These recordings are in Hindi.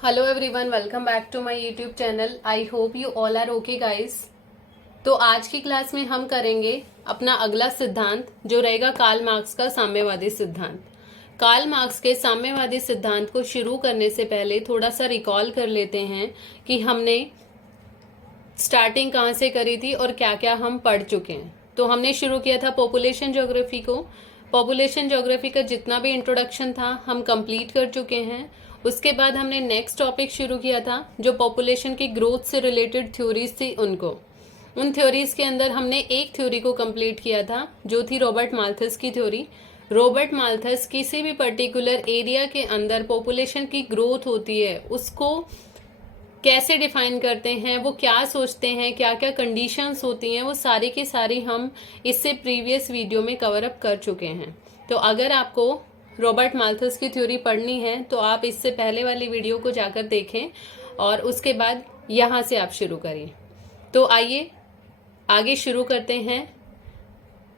Hello everyone, welcome back to my YouTube channel. I hope you all are okay guys. तो आज की क्लास में हम करेंगे अपना अगला सिद्धांत जो रहेगा कार्ल मार्क्स का साम्यवादी सिद्धांत। कार्ल मार्क्स के साम्यवादी सिद्धांत को शुरू करने से पहले थोड़ा सा रिकॉल कर लेते हैं कि हमने स्टार्टिंग कहाँ से करी थी और क्या क्या हम पढ़ चुके हैं। तो हमने शुरू किया था पॉपुलेशन ज्योग्राफी को। पॉपुलेशन ज्योग्राफी का जितना भी इंट्रोडक्शन था हम कंप्लीट कर चुके हैं। उसके बाद हमने नेक्स्ट टॉपिक शुरू किया था जो पॉपुलेशन की ग्रोथ से रिलेटेड थ्योरीज थी उनको। उन थ्योरीज के अंदर हमने एक थ्योरी को कंप्लीट किया था जो थी रॉबर्ट माल्थस की थ्योरी। रॉबर्ट माल्थस किसी भी पर्टिकुलर एरिया के अंदर पॉपुलेशन की ग्रोथ होती है उसको कैसे डिफाइन करते हैं, वो क्या सोचते हैं, क्या क्या कंडीशंस होती हैं, वो सारी की सारी हम इससे प्रीवियस वीडियो में कवर अप कर चुके हैं। तो अगर आपको रॉबर्ट माल्थस की थ्योरी पढ़नी है तो आप इससे पहले वाली वीडियो को जाकर देखें और उसके बाद यहाँ से आप शुरू करिए। तो आइए आगे शुरू करते हैं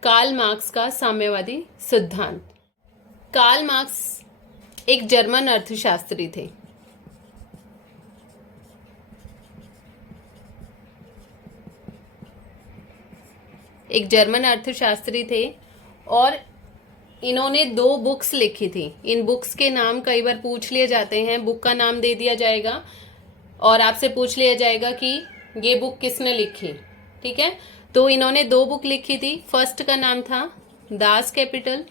कार्ल मार्क्स का साम्यवादी सिद्धांत। कार्ल मार्क्स एक जर्मन अर्थशास्त्री थे। एक जर्मन अर्थशास्त्री थे और इन्होंने 2 बुक्स लिखी थी। इन बुक्स के नाम कई बार पूछ लिए जाते हैं, बुक का नाम दे दिया जाएगा और आपसे पूछ लिया जाएगा कि ये बुक किसने लिखी। ठीक है, तो इन्होंने 2 बुक लिखी थी। फर्स्ट का नाम था दास कैपिटल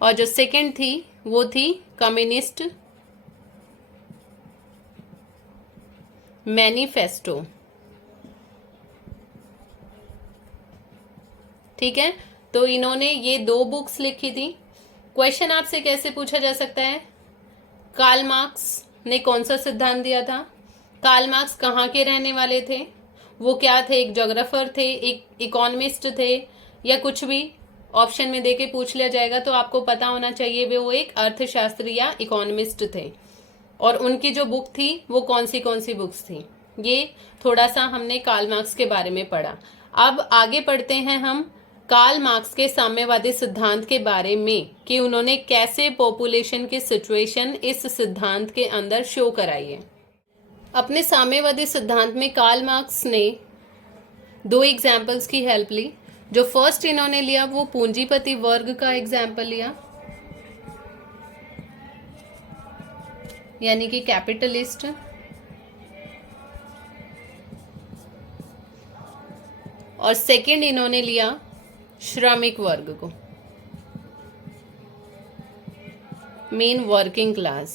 और जो सेकंड थी वो थी कम्युनिस्ट मैनिफेस्टो। ठीक है, तो इन्होंने ये 2 बुक्स लिखी थी। क्वेश्चन आपसे कैसे पूछा जा सकता है, कार्ल मार्क्स ने कौन सा सिद्धांत दिया था, कार्ल मार्क्स कहाँ के रहने वाले थे, वो क्या थे, एक ज्योग्राफर थे, एक इकोनॉमिस्ट थे या कुछ भी ऑप्शन में देके पूछ लिया जाएगा तो आपको पता होना चाहिए वो एक अर्थशास्त्री या इकोनॉमिस्ट थे। और उनकी जो बुक थी वो कौन सी बुक्स थी, ये थोड़ा सा हमने कार्ल मार्क्स के बारे में पढ़ा। अब आगे पढ़ते हैं हम कार्ल मार्क्स के साम्यवादी सिद्धांत के बारे में कि उन्होंने कैसे पॉपुलेशन की सिचुएशन इस सिद्धांत के अंदर शो कराई है। अपने साम्यवादी सिद्धांत में कार्ल मार्क्स ने 2 एग्जाम्पल्स की हेल्प ली। जो फर्स्ट इन्होंने लिया वो पूंजीपति वर्ग का एग्जाम्पल लिया, यानी कि कैपिटलिस्ट, और सेकंड इन्होंने लिया श्रमिक वर्ग को, मेन वर्किंग क्लास।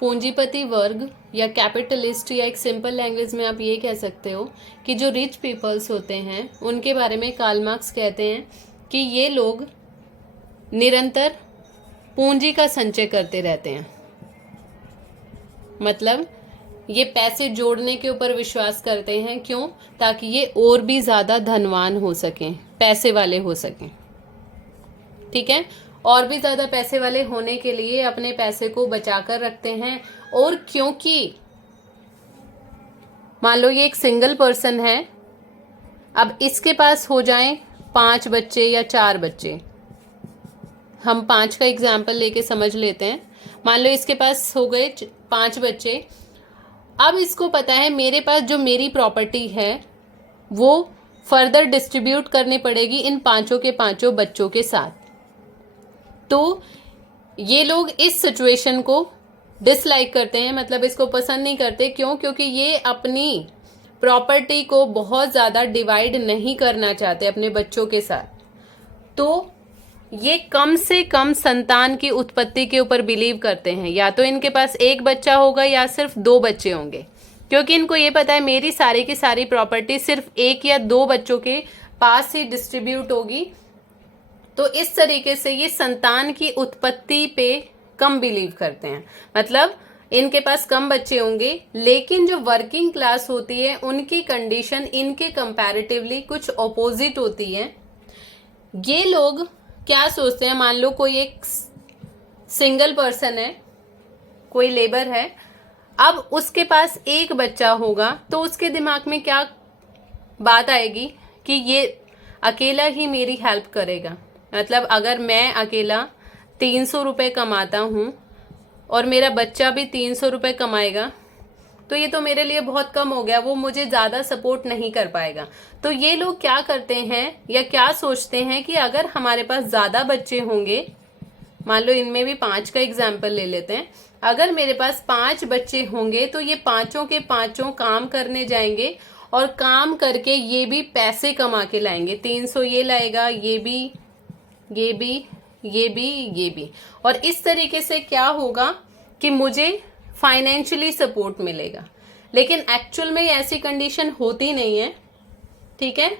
पूंजीपति वर्ग या कैपिटलिस्ट या एक सिंपल लैंग्वेज में आप ये कह सकते हो कि जो रिच पीपल्स होते हैं उनके बारे में कार्ल मार्क्स कहते हैं कि ये लोग निरंतर पूंजी का संचय करते रहते हैं। मतलब ये पैसे जोड़ने के ऊपर विश्वास करते हैं। क्यों? ताकि ये और भी ज्यादा धनवान हो सकें, पैसे वाले हो सकें। ठीक है, और भी ज्यादा पैसे वाले होने के लिए अपने पैसे को बचा कर रखते हैं। और क्योंकि मान लो ये एक सिंगल पर्सन है, अब इसके पास हो जाएं 5 बच्चे या 4 बच्चे, हम 5 का एग्जाम्पल लेके समझ लेते हैं। मान लो इसके पास हो गए 5 बच्चे। अब इसको पता है मेरे पास जो मेरी प्रॉपर्टी है वो फर्दर डिस्ट्रीब्यूट करनी पड़ेगी इन 5 के 5 बच्चों के साथ। तो ये लोग इस सिचुएशन को डिसलाइक करते हैं, मतलब इसको पसंद नहीं करते। क्यों? क्योंकि ये अपनी प्रॉपर्टी को बहुत ज़्यादा डिवाइड नहीं करना चाहते अपने बच्चों के साथ। तो ये कम से कम संतान की उत्पत्ति के ऊपर बिलीव करते हैं। या तो इनके पास 1 बच्चा होगा या सिर्फ 2 बच्चे होंगे, क्योंकि इनको ये पता है मेरी सारी की सारी प्रॉपर्टी सिर्फ 1 या 2 बच्चों के पास ही डिस्ट्रीब्यूट होगी। तो इस तरीके से ये संतान की उत्पत्ति पे कम बिलीव करते हैं। मतलब इनके पास कम बच्चे होंगे, लेकिन जो वर्किंग क्लास होती है उनकी कंडीशन इनके कंपैरेटिवली कुछ ऑपोजिट होती है। ये लोग क्या सोचते हैं, मान लो कोई एक सिंगल पर्सन है, कोई लेबर है, अब उसके पास 1 बच्चा होगा तो उसके दिमाग में क्या बात आएगी कि ये अकेला ही मेरी हेल्प करेगा। मतलब अगर मैं अकेला 300 रुपये कमाता हूँ और मेरा बच्चा भी 300 रुपये कमाएगा तो ये तो मेरे लिए बहुत कम हो गया, वो मुझे ज़्यादा सपोर्ट नहीं कर पाएगा। तो ये लोग क्या करते हैं या क्या सोचते हैं कि अगर हमारे पास ज़्यादा बच्चे होंगे, मान लो इनमें भी 5 का एग्जाम्पल ले लेते हैं, अगर मेरे पास 5 बच्चे होंगे तो ये पांचों के पांचों काम करने जाएंगे और काम करके ये भी पैसे कमा के लाएंगे। 300 ये लाएगा, ये भी, ये भी, ये भी, ये भी, और इस तरीके से क्या होगा कि मुझे फाइनेंशियली सपोर्ट मिलेगा। लेकिन एक्चुअल में ऐसी कंडीशन होती नहीं है। ठीक है,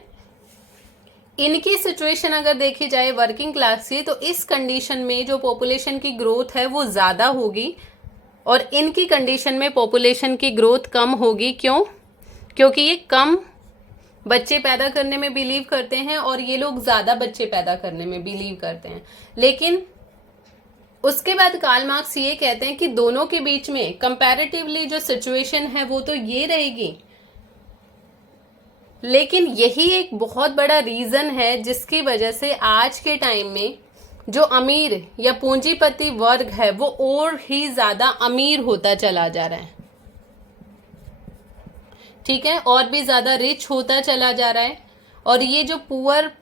इनकी सिचुएशन अगर देखी जाए वर्किंग क्लास की, तो इस कंडीशन में जो पॉपुलेशन की ग्रोथ है वो ज़्यादा होगी और इनकी कंडीशन में पॉपुलेशन की ग्रोथ कम होगी। क्यों? क्योंकि ये कम बच्चे पैदा करने में बिलीव करते हैं और ये लोग ज़्यादा बच्चे पैदा करने में बिलीव करते हैं। लेकिन उसके बाद कार्ल मार्क्स ये कहते हैं कि दोनों के बीच में कंपैरेटिवली जो सिचुएशन है वो तो ये रहेगी, लेकिन यही एक बहुत बड़ा रीजन है जिसकी वजह से आज के टाइम में जो अमीर या पूंजीपति वर्ग है वो और ही ज्यादा अमीर होता चला जा रहा है। ठीक है, और भी ज्यादा रिच होता चला जा रहा है, और ये जो पुअर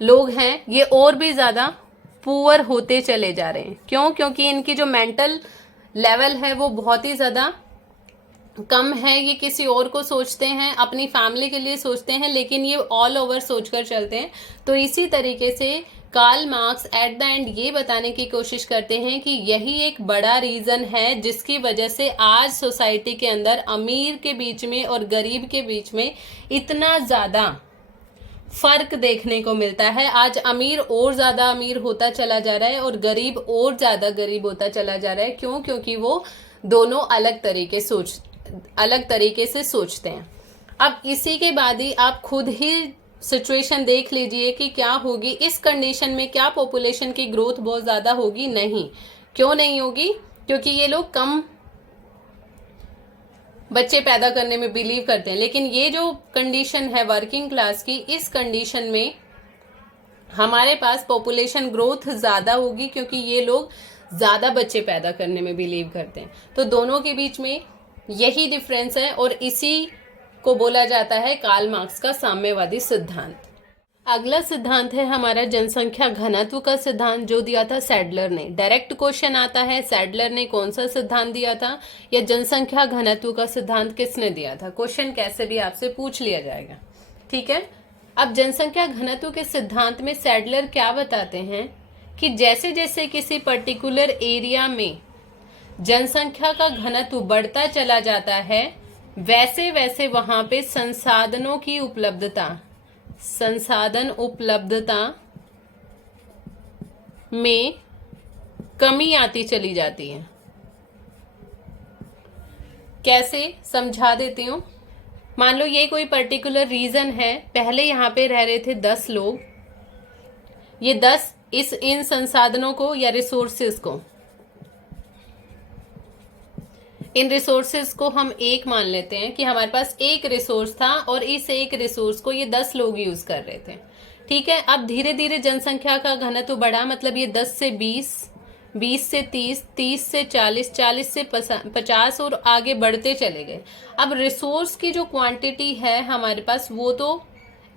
लोग हैं ये और भी ज्यादा पुअर होते चले जा रहे हैं। क्यों? क्योंकि इनकी जो मेंटल लेवल है वो बहुत ही ज्यादा कम है। ये किसी और को सोचते हैं, अपनी फैमिली के लिए सोचते हैं, लेकिन ये ऑल ओवर सोचकर चलते हैं। तो इसी तरीके से Karl Marx at the end ये बताने की कोशिश करते हैं कि यही एक बड़ा रीजन है जिसकी वजह से आज सोसाइटी के अंदर अमीर के बीच में और गरीब के बीच में इतना ज्यादा फर्क देखने को मिलता है। आज अमीर और ज्यादा अमीर होता चला जा रहा है और गरीब और ज्यादा गरीब होता चला जा रहा है। क्यों? क्योंकि वो दोनों अलग तरीके से सोचते हैं। अब इसी के बाद ही आप खुद ही सिचुएशन देख लीजिए कि क्या होगी इस कंडीशन में। क्या पॉपुलेशन की ग्रोथ बहुत ज्यादा होगी? नहीं। क्यों नहीं होगी? क्योंकि ये लोग कम बच्चे पैदा करने में बिलीव करते हैं। लेकिन ये जो कंडीशन है वर्किंग क्लास की, इस कंडीशन में हमारे पास पॉपुलेशन ग्रोथ ज्यादा होगी क्योंकि ये लोग ज्यादा बच्चे पैदा करने में बिलीव करते हैं। तो दोनों के बीच में यही डिफरेंस है और इसी को बोला जाता है कार्ल मार्क्स का साम्यवादी सिद्धांत। अगला सिद्धांत है हमारा जनसंख्या घनत्व का सिद्धांत, जो दिया था सैडलर ने। डायरेक्ट क्वेश्चन आता है, सैडलर ने कौन सा सिद्धांत दिया था या जनसंख्या घनत्व का सिद्धांत किसने दिया था? क्वेश्चन कैसे भी आपसे पूछ लिया जाएगा। ठीक है, अब जनसंख्या घनत्व के सिद्धांत में सैडलर क्या बताते हैं कि जैसे जैसे किसी पर्टिकुलर एरिया में जनसंख्या का घनत्व बढ़ता चला जाता है वैसे वैसे वहां पे संसाधन उपलब्धता में कमी आती चली जाती है। कैसे? समझा देती हूँ। मान लो ये कोई पर्टिकुलर रीजन है, पहले यहाँ पे रह रहे थे 10 लोग। ये 10 इन संसाधनों को या इन रिसोर्सेज को हम एक मान लेते हैं कि हमारे पास एक रिसोर्स था और इस एक रिसोर्स को ये 10 लोग यूज कर रहे थे। ठीक है, अब धीरे धीरे जनसंख्या का घनत्व बढ़ा, मतलब ये 10 से 20, 20 से 30, 30 से 40, 40 से 50 और आगे बढ़ते चले गए। अब रिसोर्स की जो क्वांटिटी है हमारे पास वो तो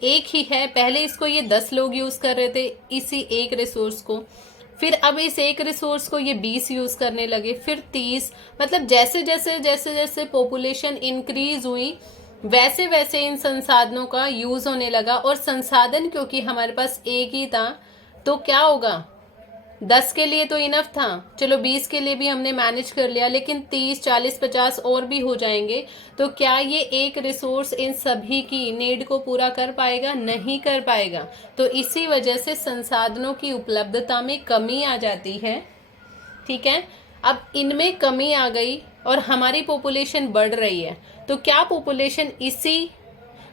एक ही है। पहले इसको ये 10 लोग यूज कर रहे थे, इसी एक रिसोर्स को। फिर अब इस एक रिसोर्स को ये 20 यूज करने लगे, फिर 30। मतलब जैसे जैसे पॉपुलेशन इंक्रीज हुई वैसे वैसे इन संसाधनों का यूज होने लगा। और संसाधन क्योंकि हमारे पास एक ही था तो क्या होगा, 10 के लिए तो इनफ था, चलो 20 के लिए भी हमने मैनेज कर लिया, लेकिन 30, 40, 50 और भी हो जाएंगे। तो क्या ये एक रिसोर्स इन सभी की नीड को पूरा कर पाएगा? नहीं कर पाएगा। तो इसी वजह से संसाधनों की उपलब्धता में कमी आ जाती है। ठीक है, अब इनमें कमी आ गई और हमारी पॉपुलेशन बढ़ रही है, तो क्या पॉपुलेशन इसी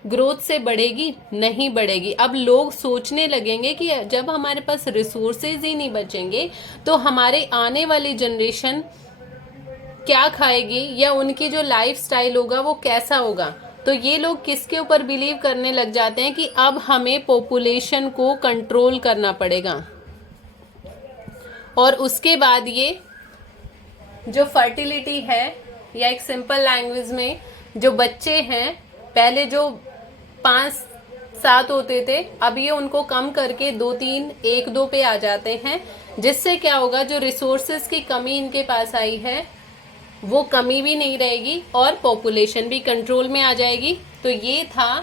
ग्रोथ से बढ़ेगी? नहीं बढ़ेगी। अब लोग सोचने लगेंगे कि जब हमारे पास रिसोर्सेज ही नहीं बचेंगे तो हमारे आने वाली जनरेशन क्या खाएगी या उनकी जो लाइफ स्टाइल होगा वो कैसा होगा। तो ये लोग किसके ऊपर बिलीव करने लग जाते हैं कि अब हमें पॉपुलेशन को कंट्रोल करना पड़ेगा, और उसके बाद ये जो फर्टिलिटी है, या एक सिंपल लैंग्वेज में जो बच्चे हैं, पहले जो 5-7 होते थे, अब ये उनको कम करके 2-3, 1-2 पे आ जाते हैं, जिससे क्या होगा, जो रिसोर्सेज की कमी इनके पास आई है वो कमी भी नहीं रहेगी और पॉपुलेशन भी कंट्रोल में आ जाएगी। तो ये था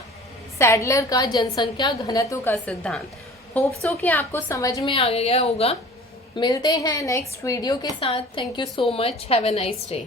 सैडलर का जनसंख्या घनत्व का सिद्धांत। होप सो कि आपको समझ में आ गया होगा। मिलते हैं नेक्स्ट वीडियो के साथ। Thank you so much. Have a nice day.